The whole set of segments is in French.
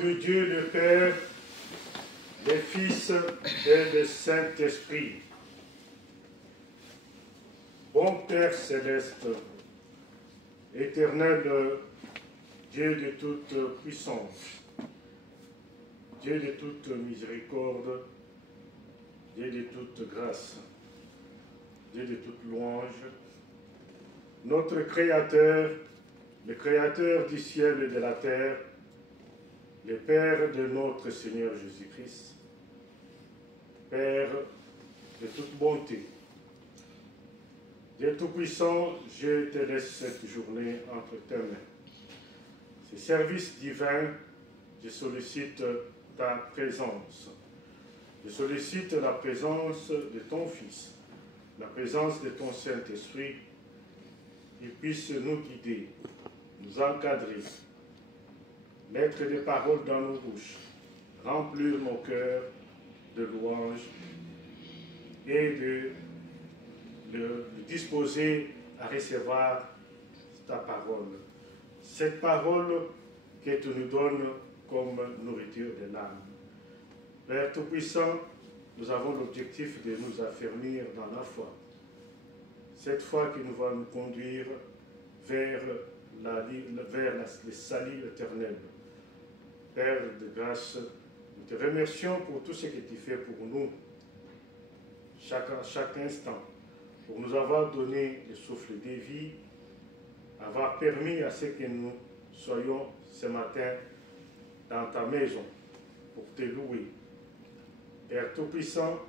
de Dieu le Père, le Fils et le Saint-Esprit. Bon Père céleste, éternel Dieu de toute puissance, Dieu de toute miséricorde, Dieu de toute grâce, Dieu de toute louange, notre Créateur, le Créateur du ciel et de la terre, le Père de notre Seigneur Jésus-Christ, Père de toute bonté, Dieu Tout-Puissant, je te laisse cette journée entre tes mains. Ces services divins, je sollicite ta présence. Je sollicite la présence de ton Fils, la présence de ton Saint-Esprit, qui puisse nous guider, nous encadrer, mettre des paroles dans nos bouches, remplir nos cœurs de louanges et de disposer à recevoir ta parole. Cette parole que tu nous donnes comme nourriture de l'âme. Père Tout-Puissant, nous avons l'objectif de nous affermir dans la foi. Cette foi qui nous va nous conduire vers le salut éternel. Père de grâce, nous te remercions pour tout ce que tu fais pour nous, chaque instant, pour nous avoir donné le souffle de vie, avoir permis à ce que nous soyons ce matin dans ta maison pour te louer. Père Tout-Puissant,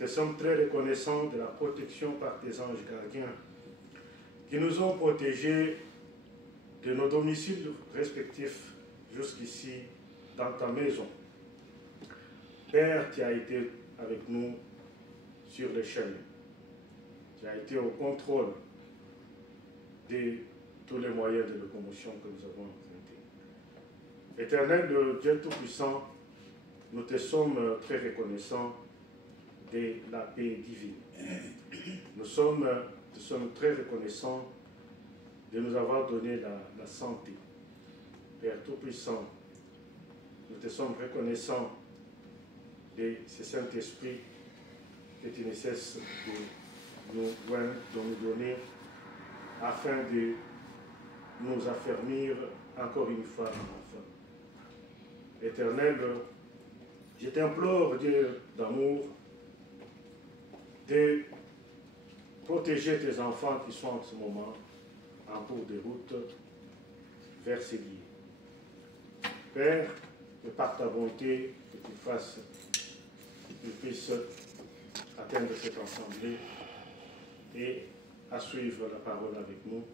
nous sommes très reconnaissants de la protection par tes anges gardiens qui nous ont protégés de nos domiciles respectifs jusqu'ici dans ta maison. Père, tu as été avec nous sur les chaînes. Tu as été au contrôle de tous les moyens de locomotion que nous avons empruntés. Éternel Dieu Tout-Puissant, nous te sommes très reconnaissants de la paix divine. Nous sommes très reconnaissants de nous avoir donné la santé. Père Tout-Puissant, nous te sommes reconnaissants de ce Saint-Esprit que tu ne cesses de nous donner afin de nous affermir encore une fois enfin. Éternel, je t'implore, Dieu d'amour, de protéger tes enfants qui sont en ce moment en cours de route vers ces lieux. Père, que par ta bonté, que tu fasses, qu'ils puissent atteindre cette assemblée et à suivre la parole avec nous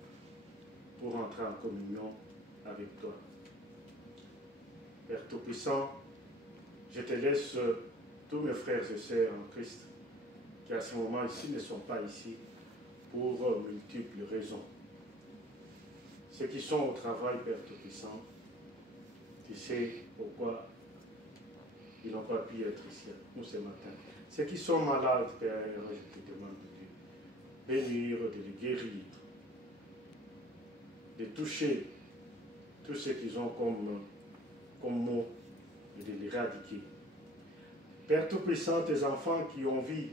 pour entrer en communion avec toi. Père Tout-Puissant, je te laisse tous mes frères et sœurs en Christ qui à ce moment ici ne sont pas ici pour multiples raisons. Ceux qui sont au travail, Père Tout-Puissant, tu sais pourquoi ils n'ont pas pu être ici nous ce matin. Ceux qui sont malades, Père, je te demande de les bénir, de les guérir, de toucher tout ce qu'ils ont comme mot et de l'éradiquer. Père Tout-Puissant, tes enfants qui ont vie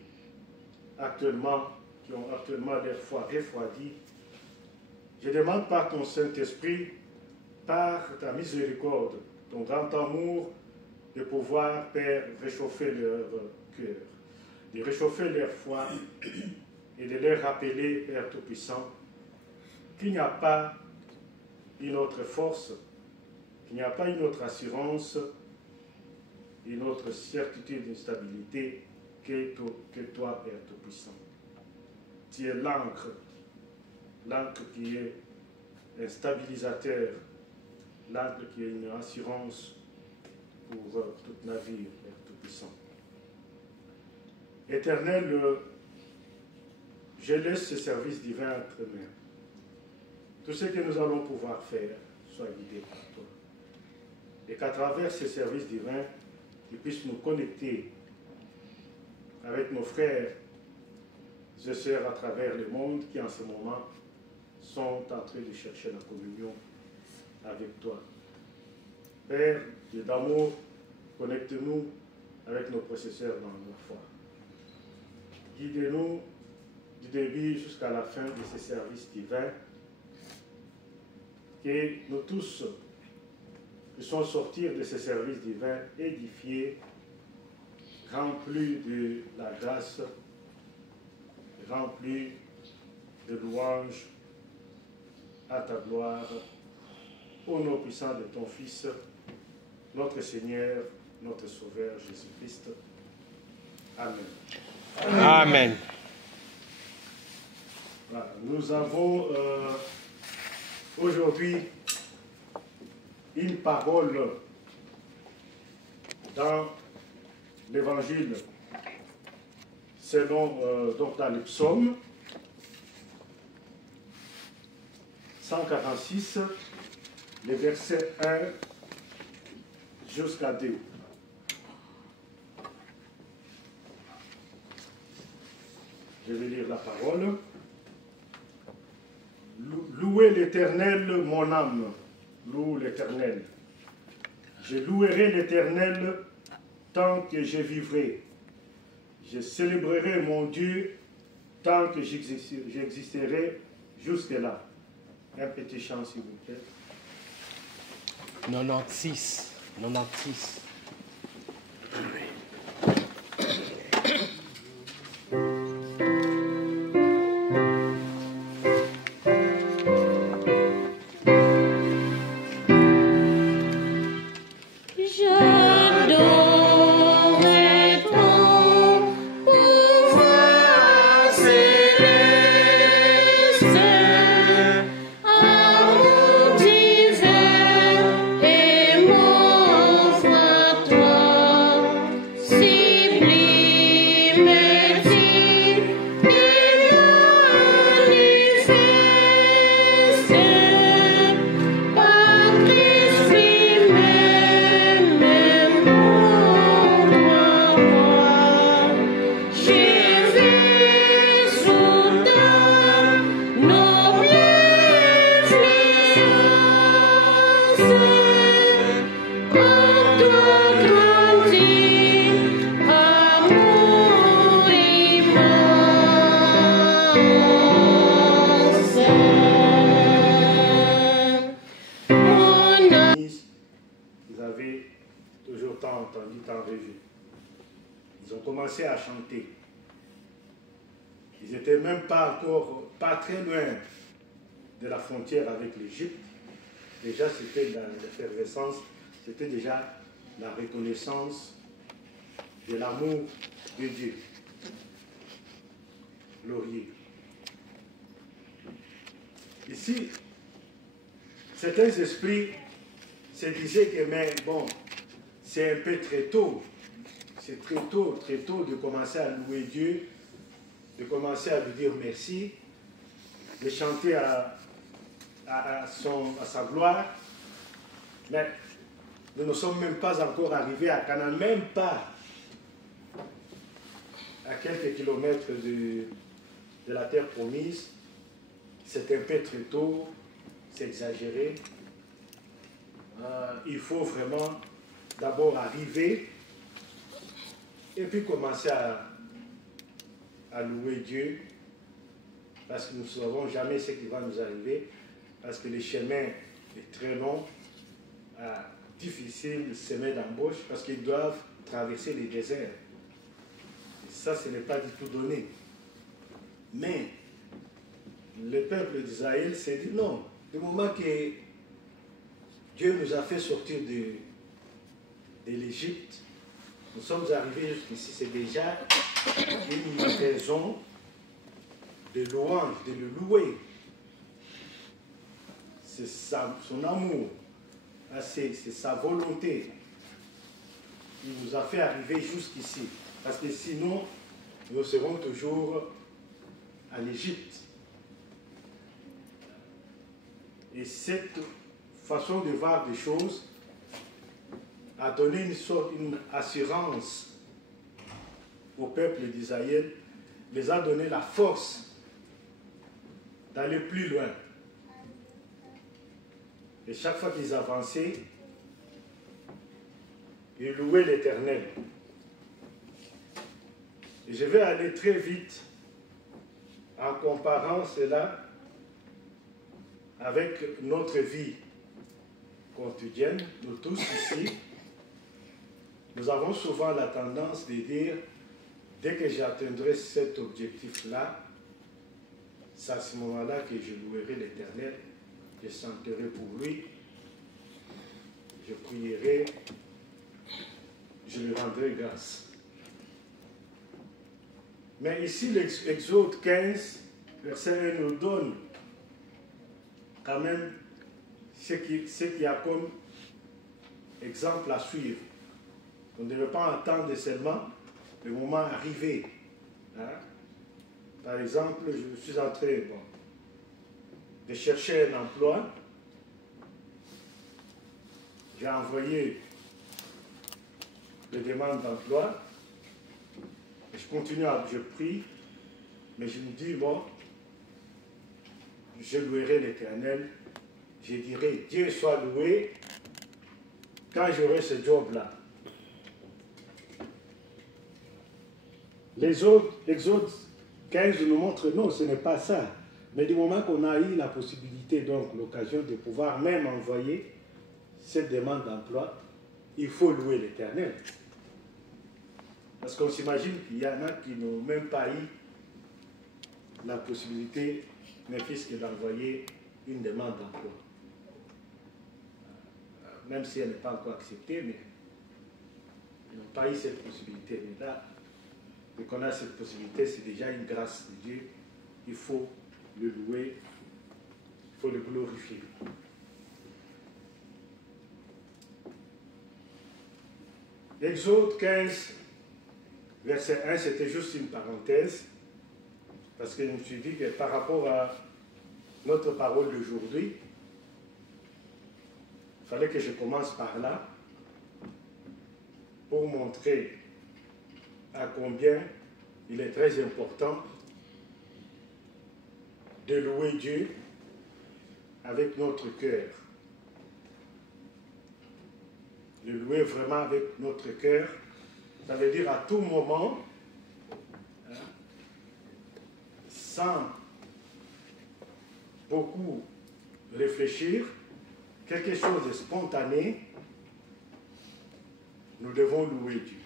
actuellement, qui ont actuellement leur foi refroidie, je demande par ton Saint-Esprit, par ta miséricorde, ton grand amour, de pouvoir, Père, réchauffer leur cœur, de réchauffer leur foi et de leur rappeler, Père Tout-Puissant, qu'il n'y a pas une autre force, qu'il n'y a pas une autre assurance, une autre certitude, une stabilité que toi, Père Tout-Puissant. Tu es l'encre qui est un stabilisateur, l'encre qui est une assurance pour toute navire, Père Tout-Puissant. Éternel, je laisse ce service divin entre tes mains. Tout ce que nous allons pouvoir faire soit guidé par toi. Et qu'à travers ce service divin, tu puisses nous connecter avec nos frères et sœurs à travers le monde qui en ce moment sont en train de chercher la communion avec toi. Père, Dieu d'amour, connecte-nous avec nos processeurs dans la foi. Guidez-nous du début jusqu'à la fin de ces services divins. Que nous tous puissions sortir de ces services divins édifiés, remplis de la grâce, remplis de louanges à ta gloire, au nom puissant de ton Fils, notre Seigneur, notre Sauveur Jésus-Christ. Amen. Amen. Voilà. Nous avons aujourd'hui une parole dans l'Évangile selon donc dans le psaume 146, les versets 1 jusqu'à 2. Je vais lire la parole. Louez l'Éternel, mon âme. Loue l'Éternel. Je louerai l'Éternel tant que je vivrai. Je célébrerai mon Dieu tant que j'existerai jusque-là. Un petit chant, s'il vous plaît. 96. 96. Vous avez toujours tant entendu, tant rêvé. Ils ont commencé à chanter. Ils n'étaient même pas encore, pas très loin de la frontière avec l'Égypte. Déjà, c'était l'effervescence, c'était déjà la reconnaissance de l'amour de Dieu. Glorieux. Ici, certains esprits se disaient que, mais bon, c'est un peu très tôt. C'est très tôt de commencer à louer Dieu, de commencer à lui dire merci, de chanter à sa gloire. Mais nous ne sommes même pas encore arrivés à Canaan, même pas à quelques kilomètres de la terre promise. C'est un peu très tôt, c'est exagéré. Il faut vraiment d'abord arriver et puis commencer à louer Dieu, parce que nous ne saurons jamais ce qui va nous arriver, parce que le chemin est très long, difficile, semé d'embûches, parce qu'ils doivent traverser les déserts. Et ça, ce n'est pas du tout donné. Mais le peuple d'Israël s'est dit non, du moment que Dieu nous a fait sortir de l'Égypte, nous sommes arrivés jusqu'ici, c'est déjà une raison de louange, de le louer. C'est son amour, c'est sa volonté qui nous a fait arriver jusqu'ici. Parce que sinon, nous serons toujours en Égypte. Et cette façon de voir des choses a donné une assurance au peuple d'Israël, les a donné la force d'aller plus loin. Et chaque fois qu'ils avançaient, et louer l'Éternel. Et je vais aller très vite en comparant cela avec notre vie quotidienne. Nous tous ici, nous avons souvent la tendance de dire, dès que j'atteindrai cet objectif-là, c'est à ce moment-là que je louerai l'Éternel, je chanterai pour lui, je prierai, je lui rendrai grâce. Mais ici, l'Exode 15, verset 1 nous donne quand même ce qu'il y a comme exemple à suivre. On ne devait pas attendre seulement le moment arrivé. Hein? Par exemple, je suis en train de chercher un emploi. J'ai envoyé les demandes d'emploi. Je continue, je prie, mais je me dis, bon, je louerai l'Éternel. Je dirai, Dieu soit loué quand j'aurai ce job-là. Les autres, Exode 15 nous montre, non, ce n'est pas ça. Mais du moment qu'on a eu la possibilité, donc l'occasion de pouvoir même envoyer cette demande d'emploi, il faut louer l'Éternel. Parce qu'on s'imagine qu'il y en a qui n'ont même pas eu la possibilité, ne fût-ce que d'envoyer une demande d'emploi. Même si elle n'est pas encore acceptée, mais ils n'ont pas eu cette possibilité. Mais là, dès qu'on a cette possibilité, c'est déjà une grâce de Dieu. Il faut le louer, il faut le glorifier. Exode 15, verset 1, c'était juste une parenthèse, parce que je me suis dit que par rapport à notre parole d'aujourd'hui, il fallait que je commence par là, pour montrer à combien il est très important de louer Dieu avec notre cœur. De louer vraiment avec notre cœur, ça veut dire à tout moment, hein, sans beaucoup réfléchir, quelque chose de spontané, nous devons louer Dieu.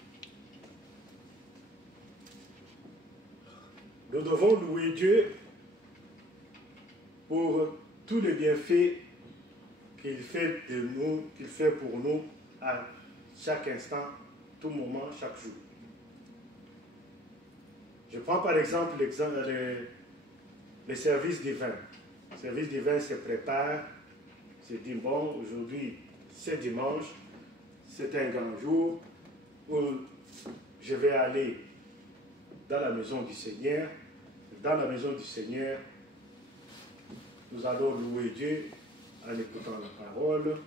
Nous devons louer Dieu pour tous les bienfaits qu'il fait de nous, qu'il fait pour nous à chaque instant, tout moment, chaque jour. Je prends par exemple les services divins. Le service divin se prépare, se dit bon, aujourd'hui c'est dimanche, c'est un grand jour où je vais aller dans la maison du Seigneur. Dans la maison du Seigneur, nous allons louer Dieu en écoutant la parole,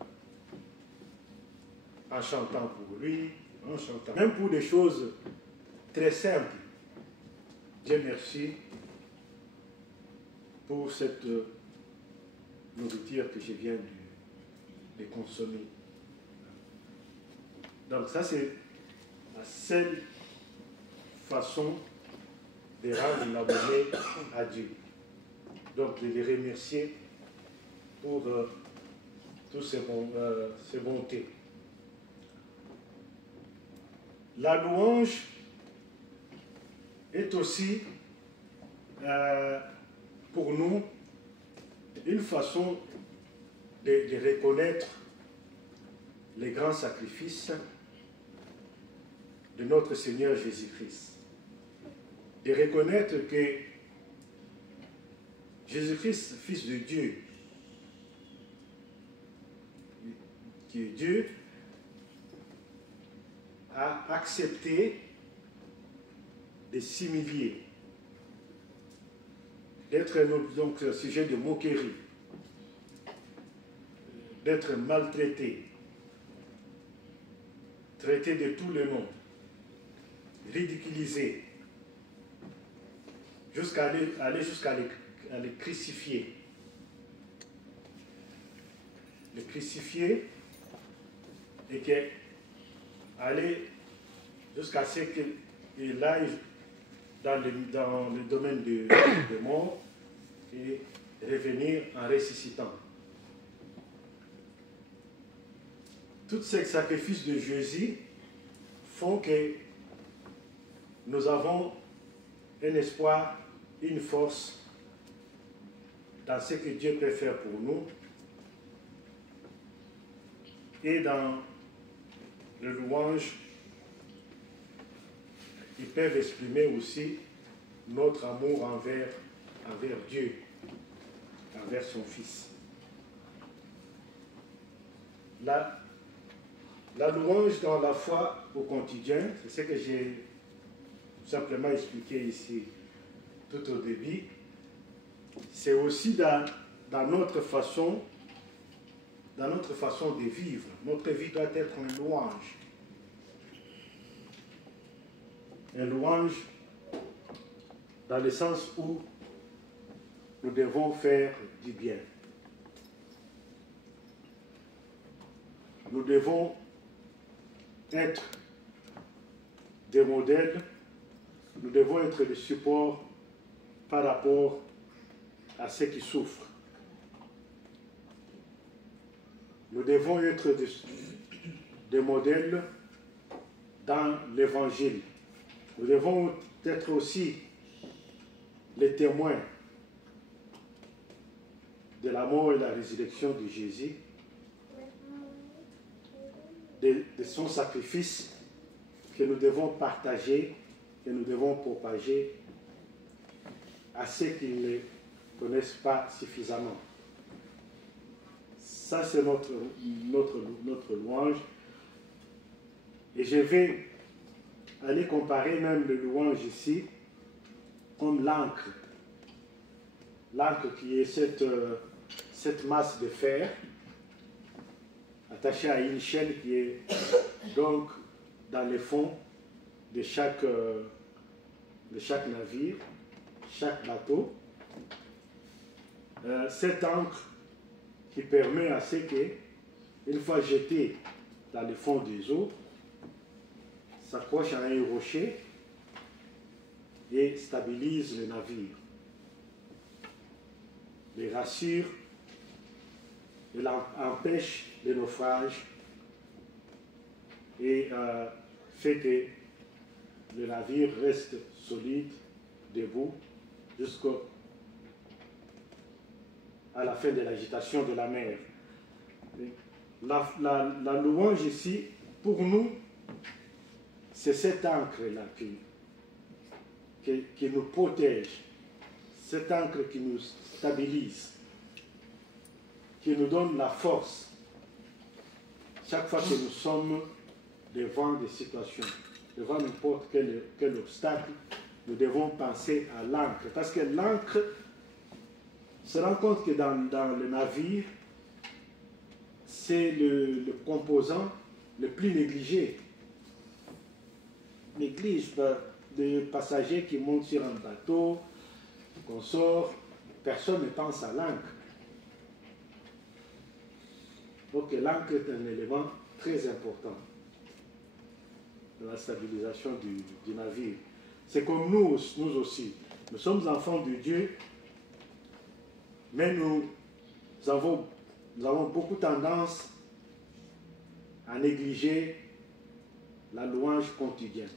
en chantant pour lui, en chantant. Même pour des choses très simples. Dieu merci pour cette nourriture que je viens de consommer. Donc ça, c'est la seule façon de rendre l'abonné à Dieu. Donc de les remercier pour toutes ces bontés. La louange est aussi pour nous une façon de reconnaître les grands sacrifices de notre Seigneur Jésus-Christ. De reconnaître que Jésus-Christ, Fils de Dieu, qui est Dieu, a accepté de s'humilier, d'être donc sujet de moquerie, d'être maltraité, traité de tous les noms, ridiculisé, jusqu'à aller jusqu'à le crucifier. Le crucifier et que aller jusqu'à ce qu'il aille dans le domaine de mort et revenir en ressuscitant. Tous ces sacrifices de Jésus font que nous avons un espoir, une force dans ce que Dieu peut faire pour nous. Et dans le louange, ils peuvent exprimer aussi notre amour envers Dieu, envers son Fils. La louange dans la foi au quotidien, c'est ce que j'ai simplement expliqué ici tout au début, c'est aussi dans notre façon de vivre. Notre vie doit être une louange. Une louange dans le sens où nous devons faire du bien. Nous devons être des modèles, nous devons être des supports par rapport à ceux qui souffrent. Nous devons être des modèles dans l'Évangile. Nous devons être aussi les témoins de la mort et de la résurrection de Jésus, de son sacrifice que nous devons partager, que nous devons propager à ceux qui ne connaissent pas suffisamment. Ça, c'est notre louange. Et je vais aller comparer même le louange ici comme l'encre. L'encre qui est cette masse de fer attachée à une chaîne qui est donc dans le fond de chaque navire, chaque bateau. Cette encre qui permet à ce que, une fois jeté dans le fond des eaux, s'accroche à un rocher et stabilise le navire, les rassure et empêche le naufrage et fait que le navire reste solide, debout, jusqu'à la fin de l'agitation de la mer. La louange ici, pour nous, c'est cette encre-là qui nous protège, cette encre qui nous stabilise, qui nous donne la force. Chaque fois que nous sommes devant des situations, devant n'importe quel obstacle, nous devons penser à l'encre. Parce que l'encre, se rend compte que dans le navire, c'est le composant le plus négligé. Néglige des passagers qui montent sur un bateau, qu'on sort, personne ne pense à l'encre. Donc l'encre est un élément très important dans la stabilisation du navire. C'est comme nous aussi. Nous sommes enfants de Dieu, mais nous avons beaucoup tendance à négliger la louange quotidienne.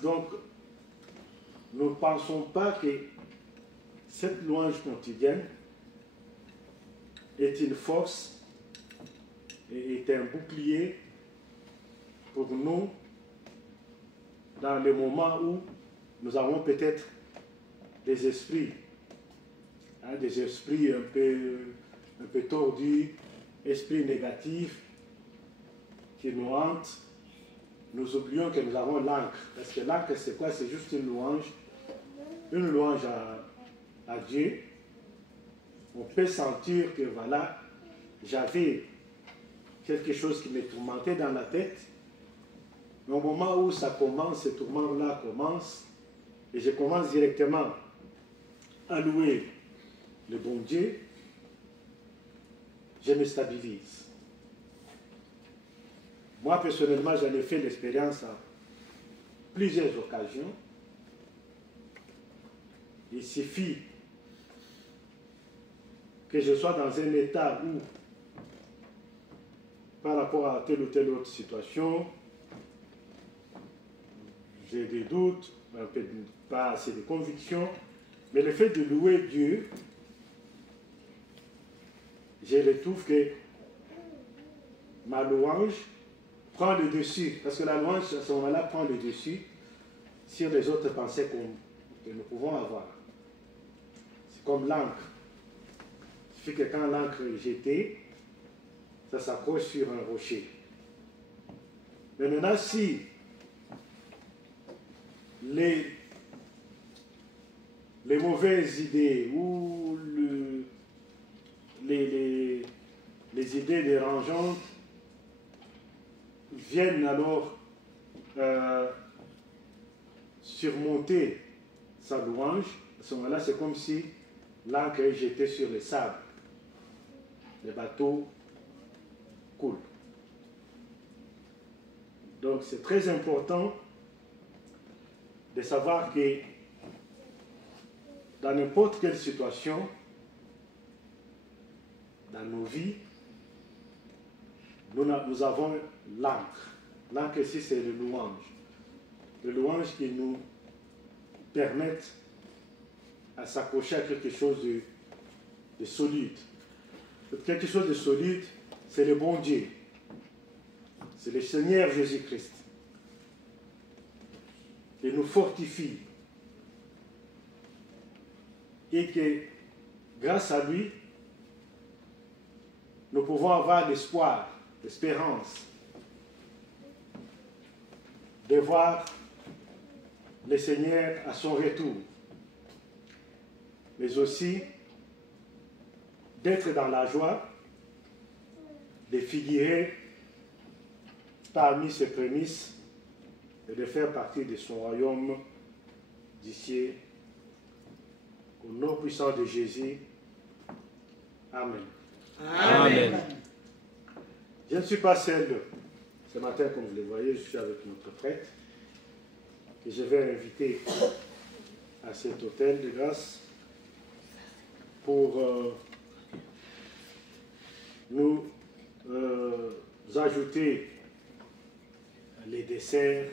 Donc, nous ne pensons pas que cette louange quotidienne est une force et est un bouclier pour nous dans le moment où nous avons peut-être des esprits un peu tordus, esprits négatifs qui nous hantent. Nous oublions que nous avons l'encre. Parce que l'encre, c'est quoi? C'est juste une louange à Dieu. On peut sentir que voilà, j'avais quelque chose qui me tourmentait dans la tête. Mais au moment où ça commence, ce tourment-là commence, et je commence directement à louer le bon Dieu, je me stabilise. Moi, personnellement, j'en ai fait l'expérience à plusieurs occasions. Il suffit que je sois dans un état où, par rapport à telle ou telle autre situation, j'ai des doutes, pas assez de convictions, mais le fait de louer Dieu, je retrouve que ma louange prend le dessus, parce que la louange à ce moment-là prend le dessus sur les autres pensées que nous pouvons avoir. C'est comme l'encre. Il suffit que quand l'encre est jetée, ça s'accroche sur un rocher. Mais maintenant, si les mauvaises idées ou les idées dérangeantes viennent alors surmonter sa louange, à ce moment-là, c'est comme si l'encre est jetée sur les sables. Les bateaux coulent. Donc, c'est très important de savoir que dans n'importe quelle situation, dans nos vies, nous avons l'encre. L'encre ici, c'est le louange. Le louange qui nous permettent à s'accrocher à quelque chose de solide. Quelque chose de solide, c'est le bon Dieu. C'est le Seigneur Jésus-Christ qui nous fortifie et que grâce à lui, nous pouvons avoir l'espoir, l'espérance de voir le Seigneur à son retour, mais aussi d'être dans la joie, de figurer parmi ses prémices et de faire partie de son royaume d'ici. Au nom puissant de Jésus. Amen. Amen. Je ne suis pas seul ce matin, comme vous le voyez, je suis avec notre prêtre que je vais inviter à cet hôtel de grâce pour nous ajouter les desserts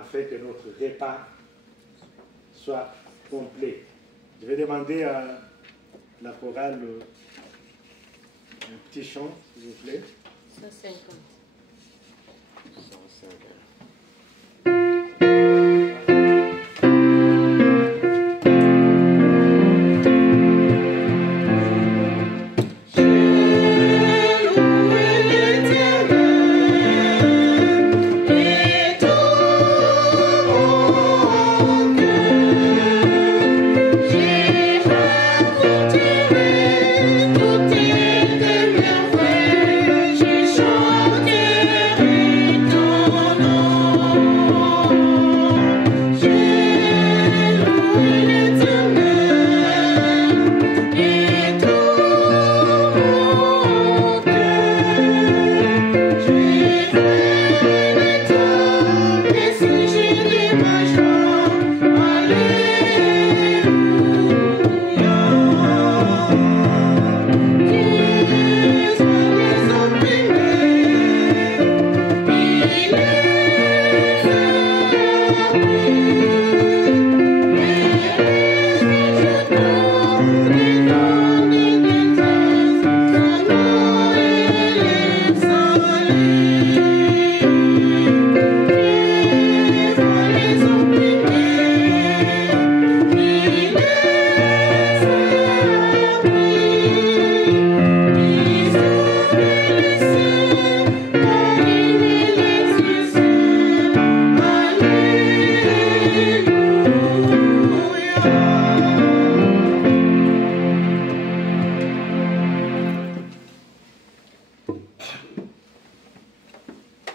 afin que notre repas soit complet. Je vais demander à la chorale un petit chant, s'il vous plaît. 150. 150.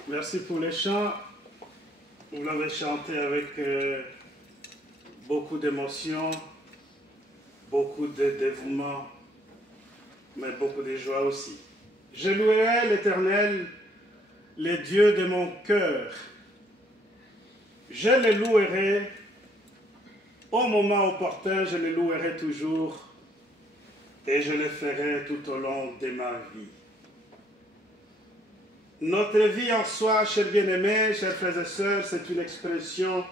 Merci pour les chants. Vous l'avez chanté avec beaucoup d'émotion, beaucoup de dévouement, mais beaucoup de joie aussi. Je louerai l'Éternel, le Dieu de mon cœur. Je le louerai au moment opportun, je le louerai toujours et je le ferai tout au long de ma vie. Notre vie en soi, chers bien-aimés, chers frères et sœurs, c'est une expression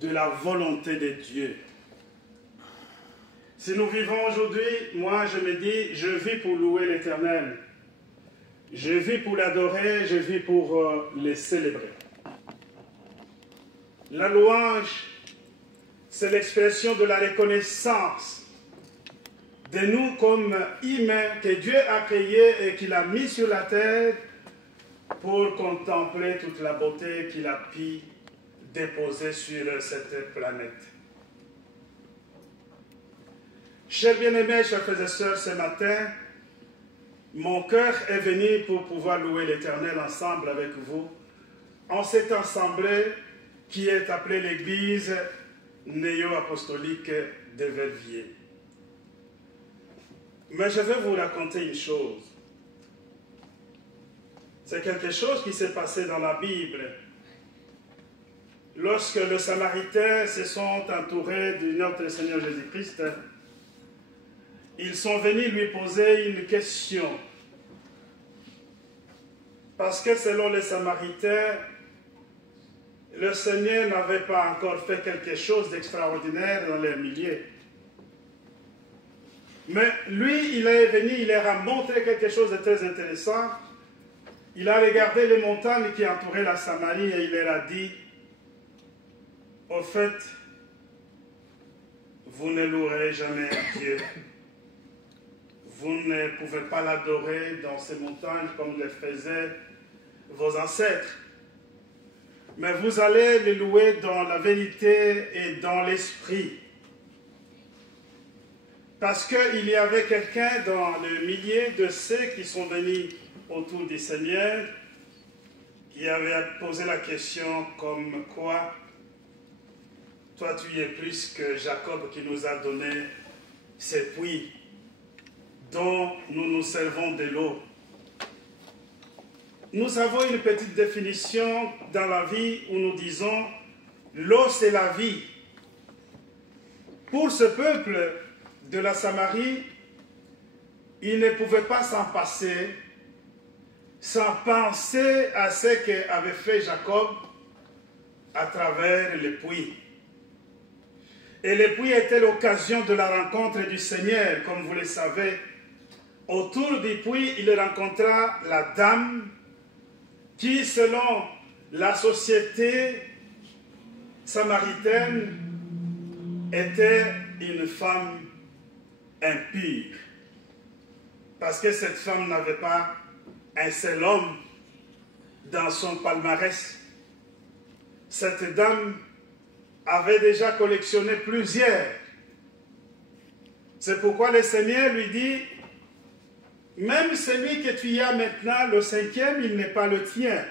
de la volonté de Dieu. Si nous vivons aujourd'hui, moi je me dis, je vis pour louer l'Éternel. Je vis pour l'adorer, je vis pour le célébrer. La louange, c'est l'expression de la reconnaissance de nous comme humains que Dieu a créés et qu'il a mis sur la terre pour contempler toute la beauté qu'il a pu déposer sur cette planète. Chers bien-aimés, chers frères et sœurs, ce matin, mon cœur est venu pour pouvoir louer l'Éternel ensemble avec vous, en cette assemblée qui est appelée l'Église néo-apostolique de Verviers. Mais je vais vous raconter une chose. C'est quelque chose qui s'est passé dans la Bible. Lorsque les Samaritains se sont entourés de notre Seigneur Jésus-Christ, ils sont venus lui poser une question. Parce que selon les Samaritains, le Seigneur n'avait pas encore fait quelque chose d'extraordinaire dans leur milieu. Mais lui, il est venu, il leur a montré quelque chose de très intéressant. Il a regardé les montagnes qui entouraient la Samarie et il leur a dit, au fait, vous ne louerez jamais Dieu. Vous ne pouvez pas l'adorer dans ces montagnes comme le faisaient vos ancêtres. Mais vous allez le louer dans la vérité et dans l'esprit. Parce qu'il y avait quelqu'un dans le milieu de ceux qui sont venus autour du Seigneur qui avait posé la question comme quoi, toi tu es plus que Jacob qui nous a donné ces puits dont nous nous servons de l'eau. Nous avons une petite définition dans la vie où nous disons l'eau c'est la vie. Pour ce peuple de la Samarie, il ne pouvait pas s'en passer sans penser à ce qu'avait fait Jacob à travers les puits. Et les puits étaient l'occasion de la rencontre du Seigneur, comme vous le savez. Autour du puits, il rencontra la dame qui, selon la société samaritaine, était une femme impure. Parce que cette femme n'avait pas un seul homme dans son palmarès. Cette dame avait déjà collectionné plusieurs. C'est pourquoi le Seigneur lui dit, même celui que tu as maintenant, le cinquième, il n'est pas le tien.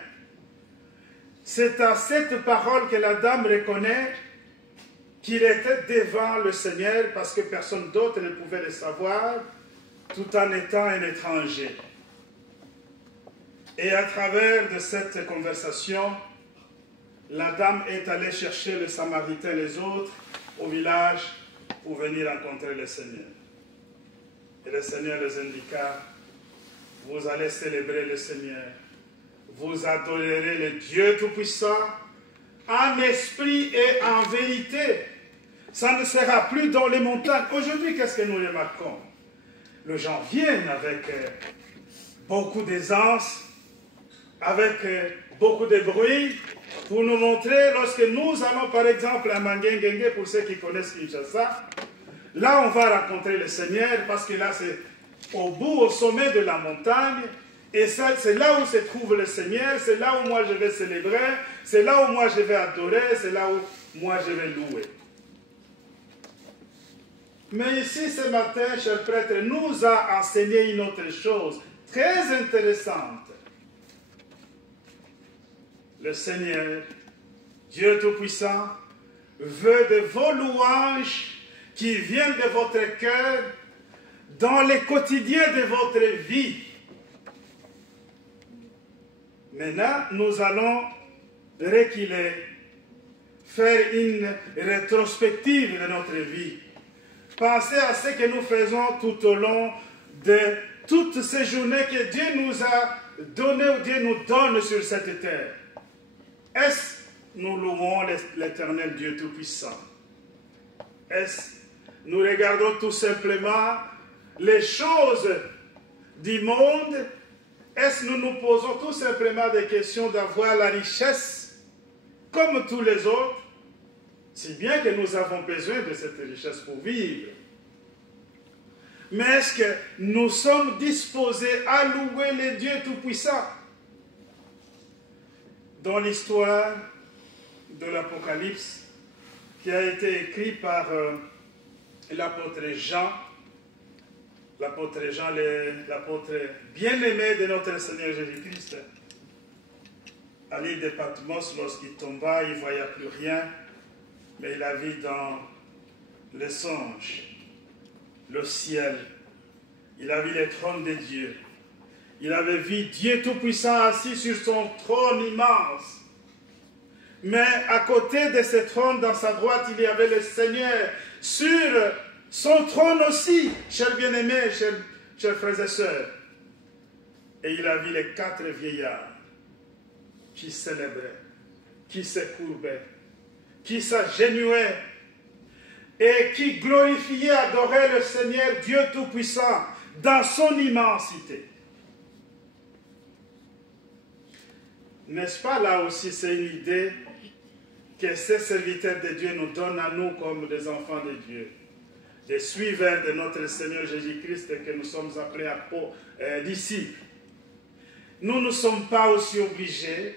C'est à cette parole que la dame reconnaît qu'il était devant le Seigneur parce que personne d'autre ne pouvait le savoir tout en étant un étranger. Et à travers de cette conversation, la dame est allée chercher les Samaritains et les autres au village pour venir rencontrer le Seigneur. Et le Seigneur les indiqua, vous allez célébrer le Seigneur, vous adorerez le Dieu Tout-Puissant en esprit et en vérité. Ça ne sera plus dans les montagnes. Aujourd'hui, qu'est-ce que nous remarquons? Les gens viennent avec beaucoup d'aisance, avec beaucoup de bruit, pour nous montrer, lorsque nous allons par exemple à Mangengengue, pour ceux qui connaissent Kinshasa, là on va rencontrer le Seigneur, parce que là c'est au bout, au sommet de la montagne, et c'est là où se trouve le Seigneur, c'est là où moi je vais célébrer, c'est là où moi je vais adorer, c'est là où moi je vais louer. Mais ici ce matin, cher prêtre, nous a enseigné une autre chose très intéressante. Le Seigneur, Dieu Tout-Puissant, veut de vos louanges qui viennent de votre cœur, dans les quotidiens de votre vie. Maintenant, nous allons reculer, faire une rétrospective de notre vie. Pensez à ce que nous faisons tout au long de toutes ces journées que Dieu nous a données ou Dieu nous donne sur cette terre. Est-ce que nous louons l'Éternel Dieu Tout-Puissant? Est-ce que nous regardons tout simplement les choses du monde? Est-ce que nous nous posons tout simplement des questions d'avoir la richesse comme tous les autres, si bien que nous avons besoin de cette richesse pour vivre? Mais est-ce que nous sommes disposés à louer le Dieu Tout-Puissant? Dans l'histoire de l'Apocalypse, qui a été écrite par l'apôtre Jean, l'apôtre bien-aimé de notre Seigneur Jésus-Christ, à l'île de Patmos, lorsqu'il tomba, il ne voyait plus rien, mais il a vu dans les songes, le ciel, il a vu le trône de Dieu, il avait vu Dieu Tout-Puissant assis sur son trône immense. Mais à côté de ce trône, dans sa droite, il y avait le Seigneur sur son trône aussi, chers bien-aimés, chers frères et sœurs. Et il a vu les 4 vieillards qui célébraient, qui se courbaient, qui s'agenouillaient et qui glorifiaient, adoraient le Seigneur Dieu Tout-Puissant dans son immensité. N'est-ce pas là aussi, c'est une idée que ces serviteurs de Dieu nous donnent à nous comme des enfants de Dieu, des suiveurs de notre Seigneur Jésus-Christ que nous sommes appelés à disciples. Nous ne sommes pas aussi obligés,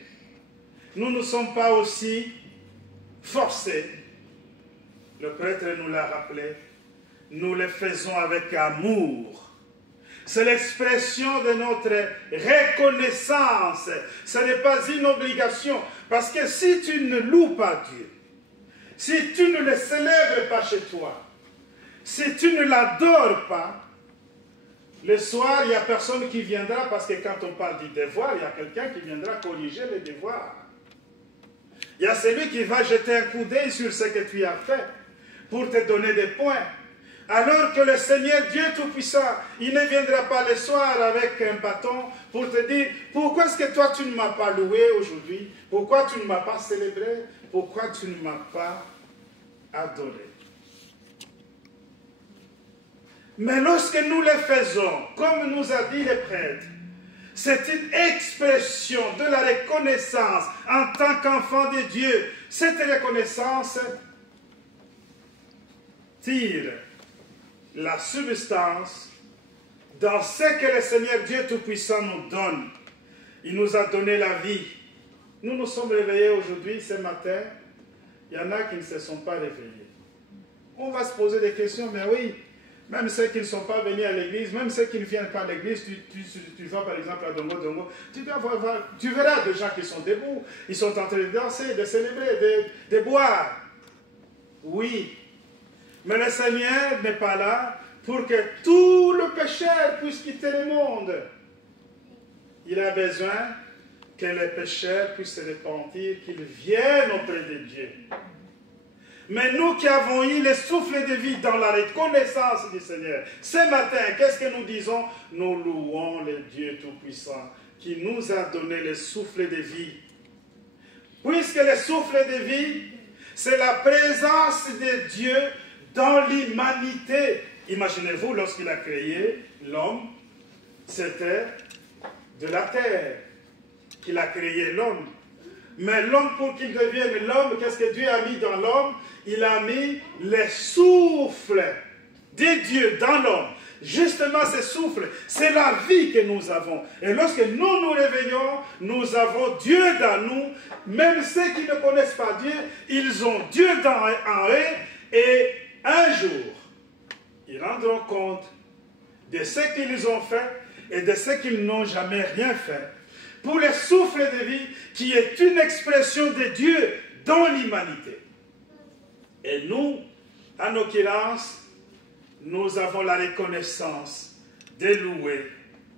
nous ne sommes pas aussi forcés. Le prêtre nous l'a rappelé, nous le faisons avec amour. C'est l'expression de notre reconnaissance. Ce n'est pas une obligation. Parce que si tu ne loues pas Dieu, si tu ne le célèbres pas chez toi, si tu ne l'adores pas, le soir, il n'y a personne qui viendra, parce que quand on parle du devoir, il y a quelqu'un qui viendra corriger les devoirs. Il y a celui qui va jeter un coup d'œil sur ce que tu as fait pour te donner des points. Alors que le Seigneur Dieu Tout-Puissant, il ne viendra pas le soir avec un bâton pour te dire « Pourquoi est-ce que toi tu ne m'as pas loué aujourd'hui? Pourquoi tu ne m'as pas célébré? Pourquoi tu ne m'as pas adoré ?» Mais lorsque nous le faisons, comme nous a dit le prêtre, c'est une expression de la reconnaissance en tant qu'enfant de Dieu. Cette reconnaissance tire la substance dans ce que le Seigneur Dieu Tout-Puissant nous donne. Il nous a donné la vie. Nous nous sommes réveillés aujourd'hui, ce matin. Il y en a qui ne se sont pas réveillés. On va se poser des questions, mais oui, même ceux qui ne sont pas venus à l'église, même ceux qui ne viennent pas à l'église, tu vas par exemple à Dongo, tu verras des gens qui sont debout, ils sont en train de danser, de célébrer, de boire. Oui, mais le Seigneur n'est pas là pour que tout le pécheur puisse quitter le monde. Il a besoin que les pécheurs puissent se repentir, qu'ils viennent auprès de Dieu. Mais nous qui avons eu le souffle de vie dans la reconnaissance du Seigneur, ce matin, qu'est-ce que nous disons? Nous louons le Dieu Tout-Puissant qui nous a donné le souffle de vie. Puisque le souffle de vie, c'est la présence de Dieu dans l'humanité. Imaginez-vous, lorsqu'il a créé l'homme, c'était de la terre qu'il a créé l'homme. Mais l'homme, pour qu'il devienne l'homme, qu'est-ce que Dieu a mis dans l'homme? Il a mis le souffle de Dieu dans l'homme. Justement, ce souffle, c'est la vie que nous avons. Et lorsque nous nous réveillons, nous avons Dieu dans nous. Même ceux qui ne connaissent pas Dieu, ils ont Dieu en eux. Et un jour, ils rendront compte de ce qu'ils ont fait et de ce qu'ils n'ont jamais rien fait. Pour le souffle de vie qui est une expression de Dieu dans l'humanité. Et nous, en l'occurrence, nous avons la reconnaissance de louer,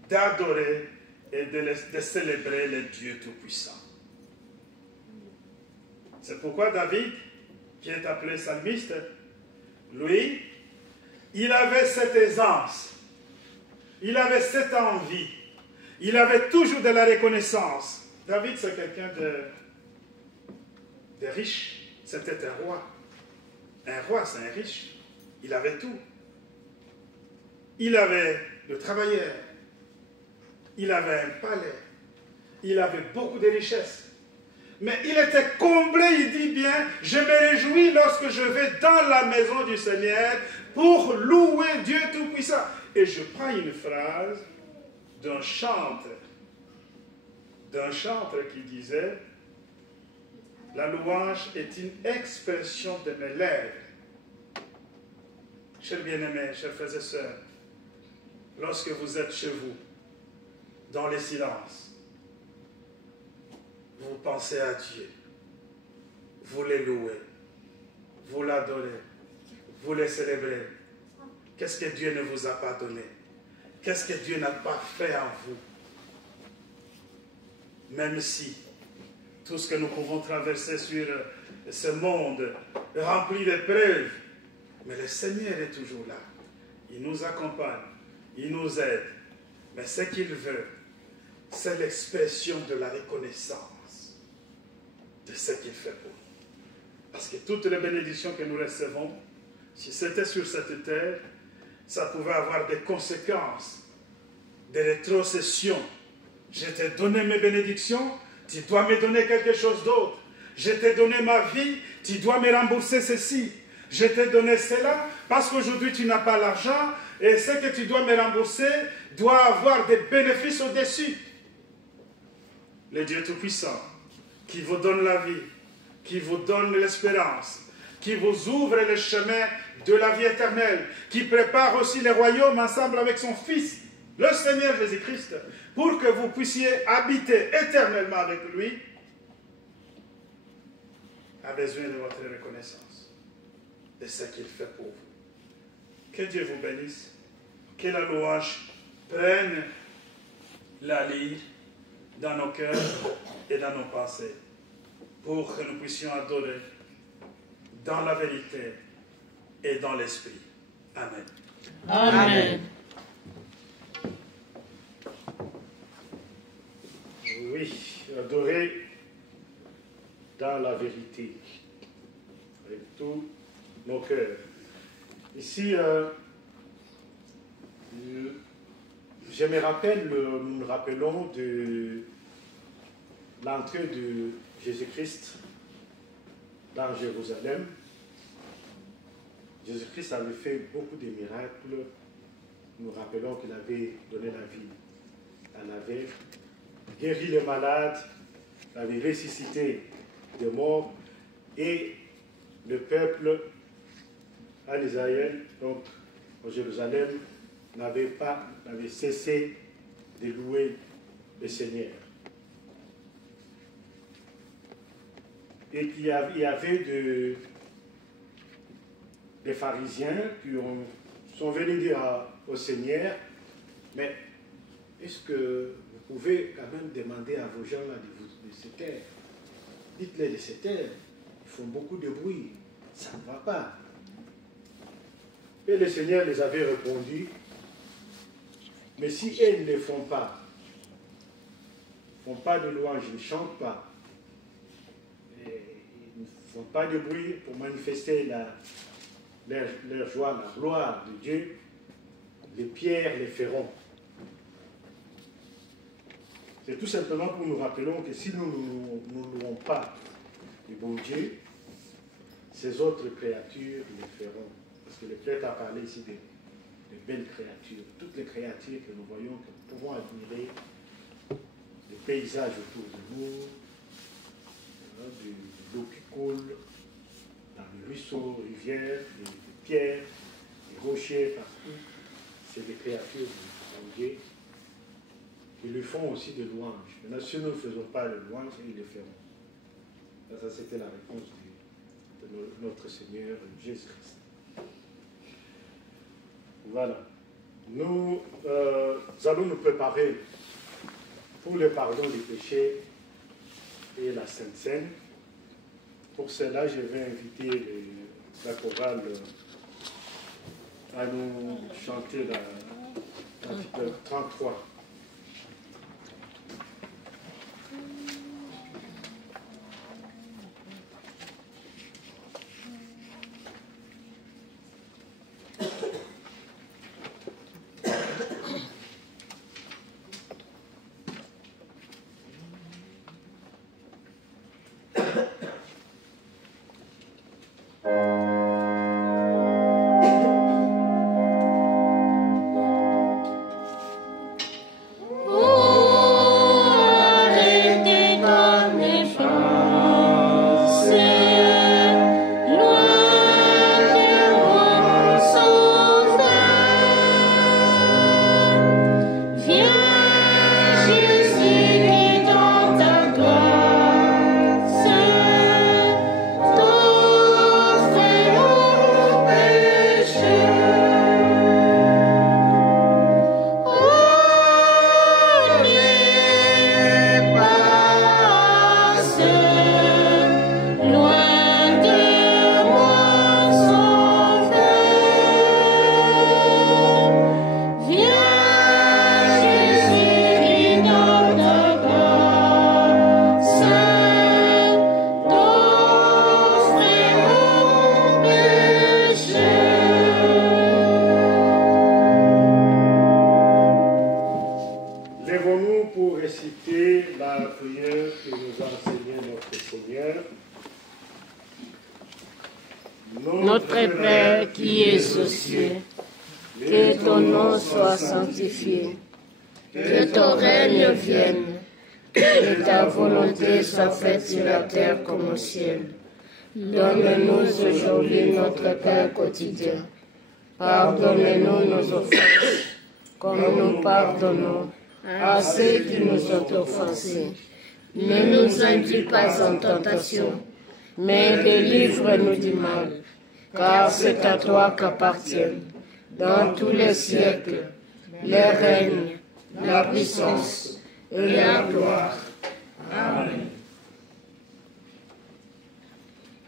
d'adorer et de célébrer le Dieu Tout-Puissant. C'est pourquoi David, qui est appelé psalmiste, lui, il avait cette aisance, il avait cette envie, il avait toujours de la reconnaissance. David, c'est quelqu'un de riche, c'était un roi. Un roi, c'est un riche. Il avait tout. Il avait le travailleur, il avait un palais, il avait beaucoup de richesses. Mais il était comblé, il dit bien, je me réjouis lorsque je vais dans la maison du Seigneur pour louer Dieu Tout-Puissant. Et je prends une phrase d'un chantre qui disait, la louange est une expression de mes lèvres. Chers bien-aimés, chers frères et sœurs, lorsque vous êtes chez vous, dans les silences, vous pensez à Dieu, vous les louez, vous l'adorez, vous les célébrez. Qu'est-ce que Dieu ne vous a pas donné? Qu'est-ce que Dieu n'a pas fait en vous? Même si tout ce que nous pouvons traverser sur ce monde rempli d'épreuves, mais le Seigneur est toujours là. Il nous accompagne, il nous aide. Mais ce qu'il veut, c'est l'expression de la reconnaissance de ce qu'il fait pour nous. Parce que toutes les bénédictions que nous recevons, si c'était sur cette terre, ça pouvait avoir des conséquences, des rétrocessions. Je t'ai donné mes bénédictions, tu dois me donner quelque chose d'autre. Je t'ai donné ma vie, tu dois me rembourser ceci. Je t'ai donné cela parce qu'aujourd'hui tu n'as pas l'argent et ce que tu dois me rembourser doit avoir des bénéfices au-dessus. Le Dieu Tout-Puissant qui vous donne la vie, qui vous donne l'espérance, qui vous ouvre le chemin de la vie éternelle, qui prépare aussi le royaume ensemble avec son Fils, le Seigneur Jésus-Christ, pour que vous puissiez habiter éternellement avec lui, a besoin de votre reconnaissance, de ce qu'il fait pour vous. Que Dieu vous bénisse, que la louange prenne la lyre dans nos cœurs et dans nos pensées, pour que nous puissions adorer dans la vérité et dans l'esprit. Amen. Amen. Oui, adorer dans la vérité, avec tous nos cœurs. Ici, je me rappelle, nous nous rappelons de l'entrée de Jésus-Christ dans Jérusalem. Jésus-Christ avait fait beaucoup de miracles. Nous rappelons qu'il avait donné la vie à l'aveugle, guéri les malades, avait ressuscité des morts, et le peuple en Israël, donc en Jérusalem, n'avait cessé de louer le Seigneur. Et qu'il y avait des pharisiens qui sont venus dire au Seigneur, mais est-ce que vous pouvez quand même demander à vos gens là de se taire? Dites-les de se taire, ils font beaucoup de bruit, ça ne va pas. Et le Seigneur les avait répondu, mais si elles ne le font pas de louange, ils ne chantent pas, ils ne font pas de bruit pour manifester leur joie, la gloire de Dieu, les pierres les feront. C'est tout simplement pour nous rappeler que si nous ne louons pas le bon Dieu, ces autres créatures les feront. Parce que le Prêtre a parlé ici de belles créatures. Toutes les créatures que nous voyons, que nous pouvons admirer, les paysages autour de nous, de l'eau qui coule, dans les ruisseaux, rivières, des pierres, des rochers, partout. C'est des créatures de Dieu. Ils lui font aussi des louanges. Maintenant, si nous ne faisons pas de louanges, ils les feront. Ça, c'était la réponse de notre Seigneur Jésus-Christ. Voilà. Nous allons nous préparer pour le pardon des péchés et la Sainte Seine. Pour cela, je vais inviter la chorale à nous chanter l'article 33. Lèvons-nous pour réciter la prière que nous a enseignée notre Seigneur. Notre Père qui es aux cieux, que ton nom soit sanctifié, que ton règne vienne, que ta volonté soit faite sur la terre comme au ciel. Donne-nous aujourd'hui notre pain quotidien. Pardonne-nous nos offenses, comme nous pardonnons à ceux qui nous ont offensés. Ne nous induis pas en tentation, mais délivre-nous du mal. Car c'est à toi qu'appartiennent, dans tous les siècles, le règne, la puissance et la gloire. Amen.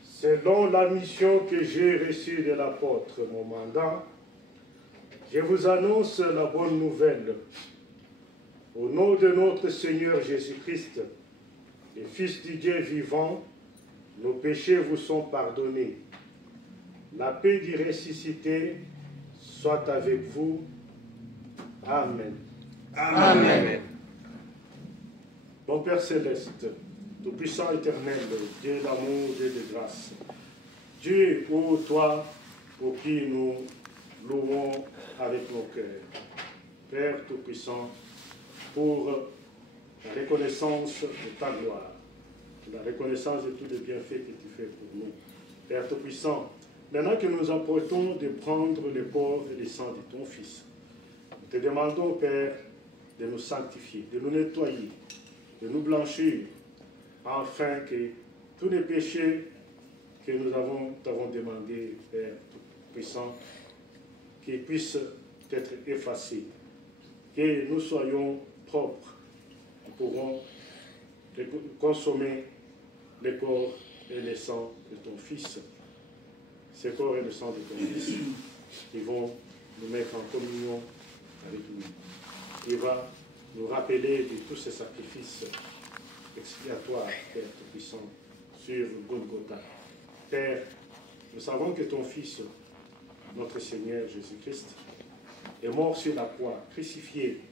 Selon la mission que j'ai reçue de l'apôtre mon mandat, je vous annonce la bonne nouvelle. Au nom de notre Seigneur Jésus-Christ, le Fils du Dieu vivant, nos péchés vous sont pardonnés. La paix du ressuscité soit avec vous. Amen. Amen. Mon Père Céleste, Tout-Puissant éternel, Dieu d'amour, Dieu de grâce, Dieu ô toi, pour qui nous louons avec nos cœurs. Père Tout-Puissant, pour la reconnaissance de ta gloire, la reconnaissance de tous les bienfaits que tu fais pour nous. Père Tout-Puissant, maintenant que nous apportons de prendre le corps et le sang de ton Fils, nous te demandons, Père, de nous sanctifier, de nous nettoyer, de nous blanchir, afin que tous les péchés que nous t'avons demandé, Père Tout-Puissant, qu'ils puissent être effacés, que nous soyons propres, nous pourrons consommer le corps et le sang de ton Fils. Ce corps et le sang de ton Fils, ils vont nous mettre en communion avec lui. Il va nous rappeler de tous ces sacrifices expiatoires, Père Tout-Puissant, sur Golgotha. Père, nous savons que ton Fils, notre Seigneur Jésus-Christ, est mort sur la croix, crucifié,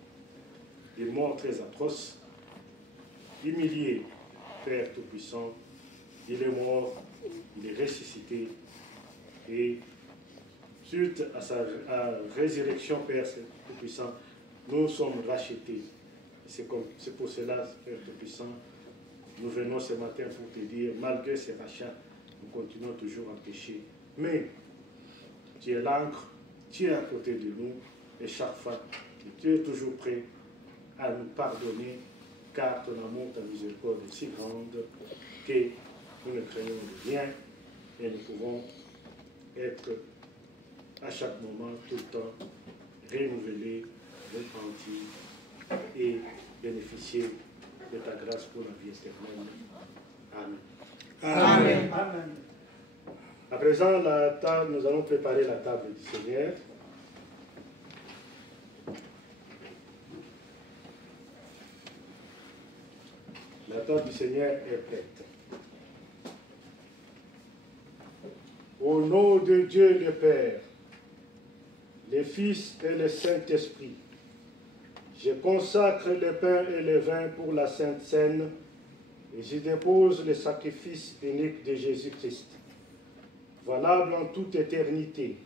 une mort très atroce, humilié, Père Tout-Puissant. Il est mort, il est ressuscité, et suite à sa résurrection, Père Tout-Puissant, nous sommes rachetés. C'est pour cela, Père Tout-Puissant, nous venons ce matin pour te dire, malgré ces rachats, nous continuons toujours à pécher. Mais tu es l'encre, tu es à côté de nous, et chaque fois, tu es toujours prêt à nous pardonner, car ton amour, ta miséricorde est si grande que nous ne craignons de rien et nous pouvons être à chaque moment, tout le temps, renouveler, repentir et bénéficier de ta grâce pour la vie éternelle. Amen. Amen. Amen. À présent, la table, nous allons préparer la table du Seigneur. La table du Seigneur est prête. Au nom de Dieu le Père, le Fils et le Saint-Esprit, je consacre le pain et le vin pour la Sainte Seine et j'y dépose le sacrifice unique de Jésus-Christ, valable en toute éternité,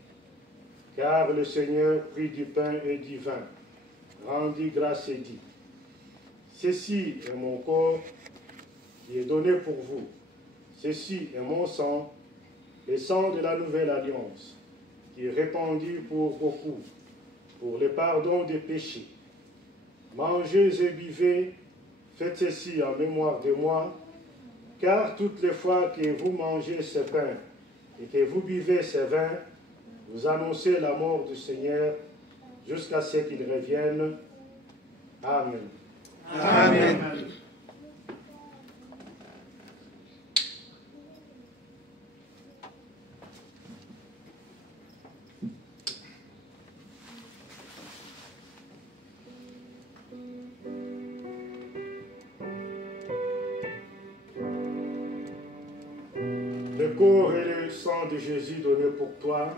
car le Seigneur prit du pain et du vin, rendit grâce et dit, « Ceci est mon corps qui est donné pour vous, ceci est mon sang, le sang de la nouvelle alliance, qui est répandu pour beaucoup, pour le pardon des péchés. Mangez et buvez, faites ceci en mémoire de moi, car toutes les fois que vous mangez ce pain et que vous buvez ce vin, vous annoncez la mort du Seigneur jusqu'à ce qu'il revienne. Amen. Amen. Le corps et le sang de Jésus donné pour toi,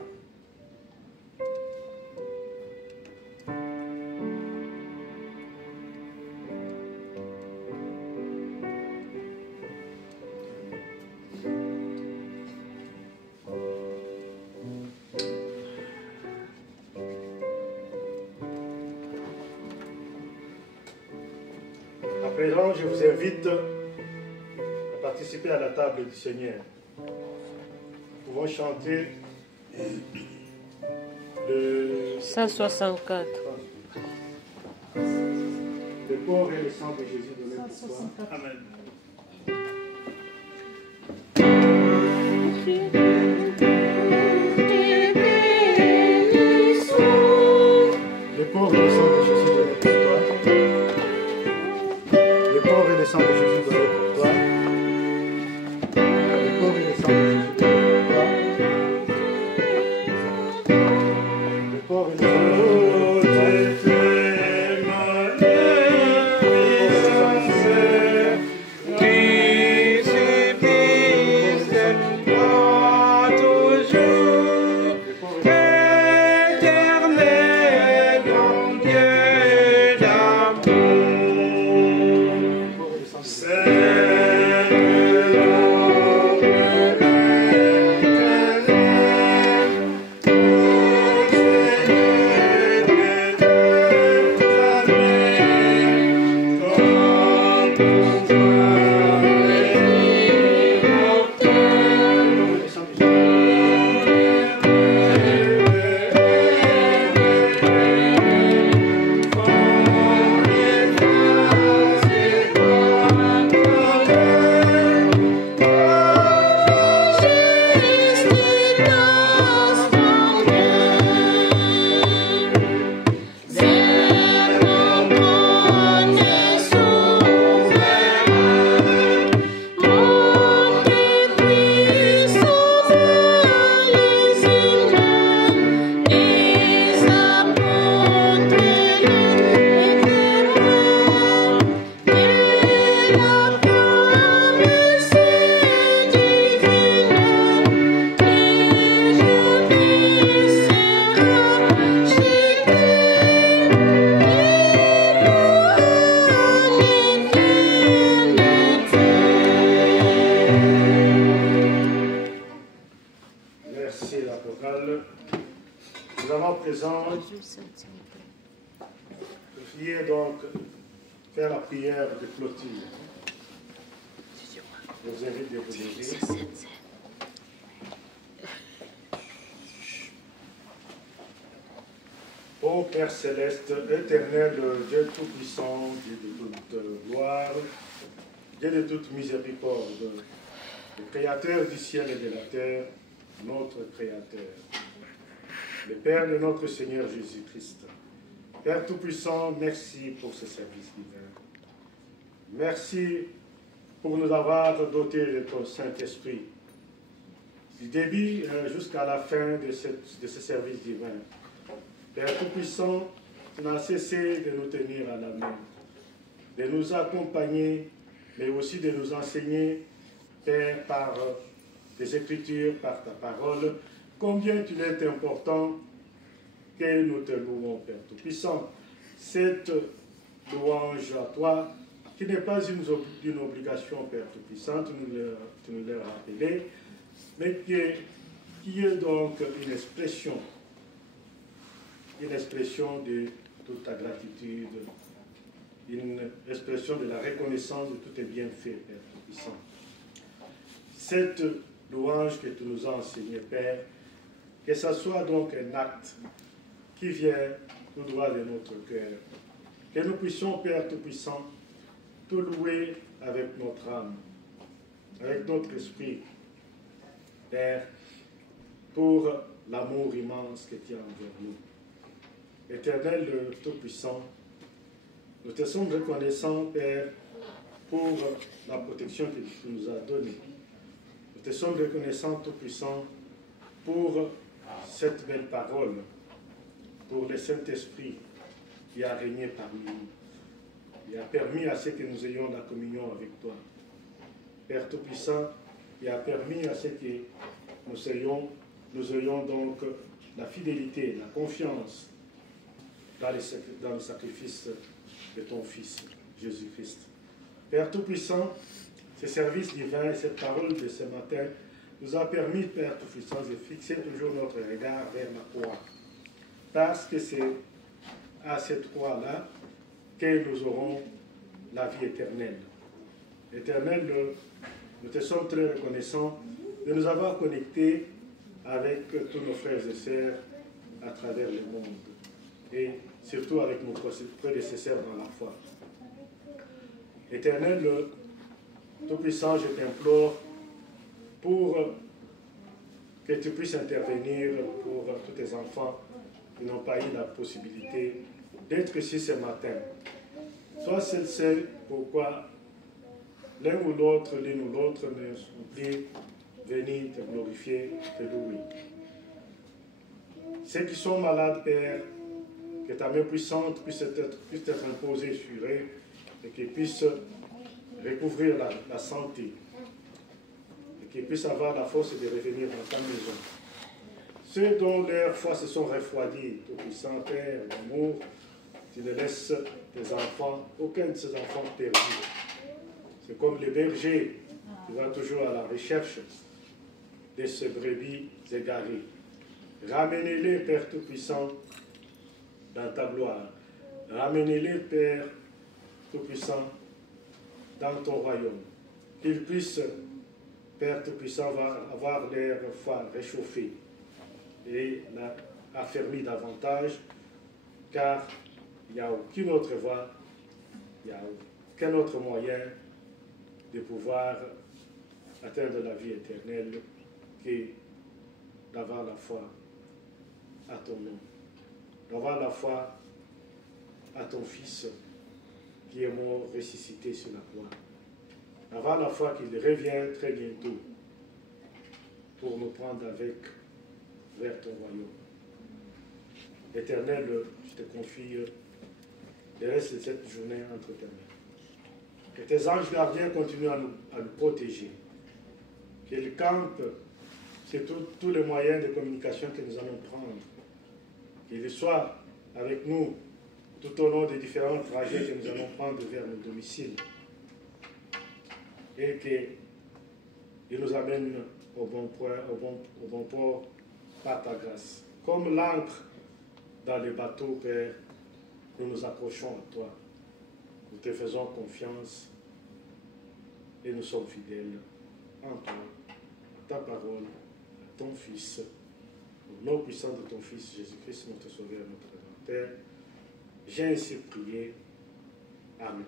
à présent, je vous invite à participer à la table du Seigneur. Nous pouvons chanter le 164. Le corps et le sang de Jésus donné pour toi. Amen. Le corps et le sang de Jésus donné pour toi. Le corps et le sang de Jésus donné pour toi. Le corps et le sang de Jésus donné pour toi. Le corps et le sang de Jésus donné pour toi. Nous avons à présent prié donc faire la prière de clôture. Je vous invite de vous lever. Ô Père céleste, éternel, Dieu tout-puissant, Dieu de toute gloire, Dieu de toute miséricorde, le Créateur du ciel et de la terre, notre Créateur. le Père de notre Seigneur Jésus-Christ. Père Tout-Puissant, merci pour ce service divin. Merci pour nous avoir dotés de ton Saint-Esprit, du début jusqu'à la fin de ce service divin. Père Tout-Puissant, tu n'as cessé de nous tenir à la main, de nous accompagner, mais aussi de nous enseigner, Père, par tes Écritures, par ta parole, combien il est important que nous te louons, Père Tout-Puissant. Cette louange à toi, qui n'est pas une obligation, Père Tout-Puissant, tu nous l'as rappelé, mais qui est donc une expression de toute ta gratitude, une expression de la reconnaissance de tous tes bienfaits, Père Tout-Puissant. Cette louange que tu nous as enseignée, Père, que ce soit donc un acte qui vient tout droit de notre cœur, que nous puissions, Père Tout-Puissant, te louer avec notre âme, avec notre esprit, Père, pour l'amour immense que tu as envers nous. Éternel Tout-Puissant, nous te sommes reconnaissants, Père, pour la protection que tu nous as donnée. Nous te sommes reconnaissants, Tout-Puissant, pour cette belle parole, pour le Saint-Esprit qui a régné parmi nous, qui a permis à ce que nous ayons la communion avec toi. Père Tout-Puissant, qui a permis à ce que nous ayons donc la fidélité, la confiance dans le sacrifice de ton Fils, Jésus-Christ. Père Tout-Puissant, ce service divin et cette parole de ce matin nous a permis, Père Tout-Puissant, de fixer toujours notre regard vers la croix. Parce que c'est à cette croix-là que nous aurons la vie éternelle. Éternel, nous te sommes très reconnaissants de nous avoir connectés avec tous nos frères et sœurs à travers le monde. Et surtout avec nos prédécesseurs dans la foi. Éternel, Tout-Puissant, je t'implore pour que tu puisses intervenir pour tous tes enfants qui n'ont pas eu la possibilité d'être ici ce matin. Toi seul sais pourquoi l'un ou l'autre, l'une ou l'autre, nous prie venir te glorifier, te louer. Ceux qui sont malades, Père, que ta main puissante puisse être imposée sur eux et qu'ils puissent recouvrir la santé et qu'ils puissent avoir la force de revenir dans ta maison. Ceux dont leurs foi se sont refroidis, Tout-Puissant, Père, l'amour, tu ne laisses tes enfants, aucun de ces enfants perdus. C'est comme le berger qui va toujours à la recherche de ces brebis égarées. Ramenez-les, Père Tout-Puissant, dans ta gloire. Ramenez-les, Père Tout-Puissant, dans ton royaume. Qu'ils puissent, Père Tout-Puissant, avoir leur foi réchauffée et affermie davantage, car il n'y a aucune autre voie, il n'y a aucun autre moyen de pouvoir atteindre la vie éternelle que d'avoir la foi à ton nom, d'avoir la foi à ton Fils qui est mort, ressuscité sur la croix, d'avoir la foi qu'il revient très bientôt pour nous prendre avec vers ton royaume. Éternel, je te confie le reste de cette journée entre tes mains. Que tes anges gardiens continuent à nous protéger. Qu'ils campent sur tous les moyens de communication que nous allons prendre. Qu'ils soient avec nous tout au long des différents trajets que nous allons prendre vers nos domiciles. Et qu'ils nous amènent au bon port par ta grâce. Comme l'encre dans les bateaux, Père, nous nous approchons à toi. Nous te faisons confiance et nous sommes fidèles en toi, à ta parole, à ton Fils, au nom puissant de ton Fils Jésus-Christ, notre Sauveur, notre Rédempteur. J'ai ainsi prié. Amen.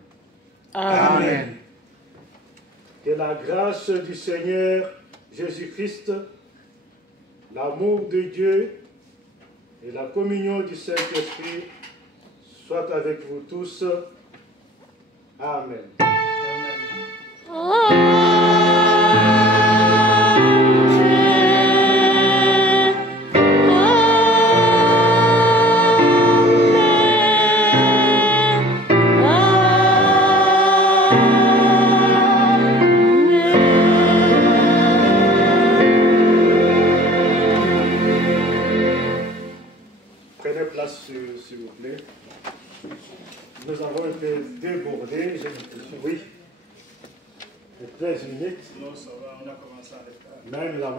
Amen. Que la grâce du Seigneur Jésus-Christ, l'amour de Dieu Et la communion du Saint-Esprit soit avec vous tous. Amen. Prenez place, s'il vous plaît. Nous avons été débordés, j'ai l'impression, oui, de 13 minutes. Non, ça va, on a commencé à l'écart. Mais nous avons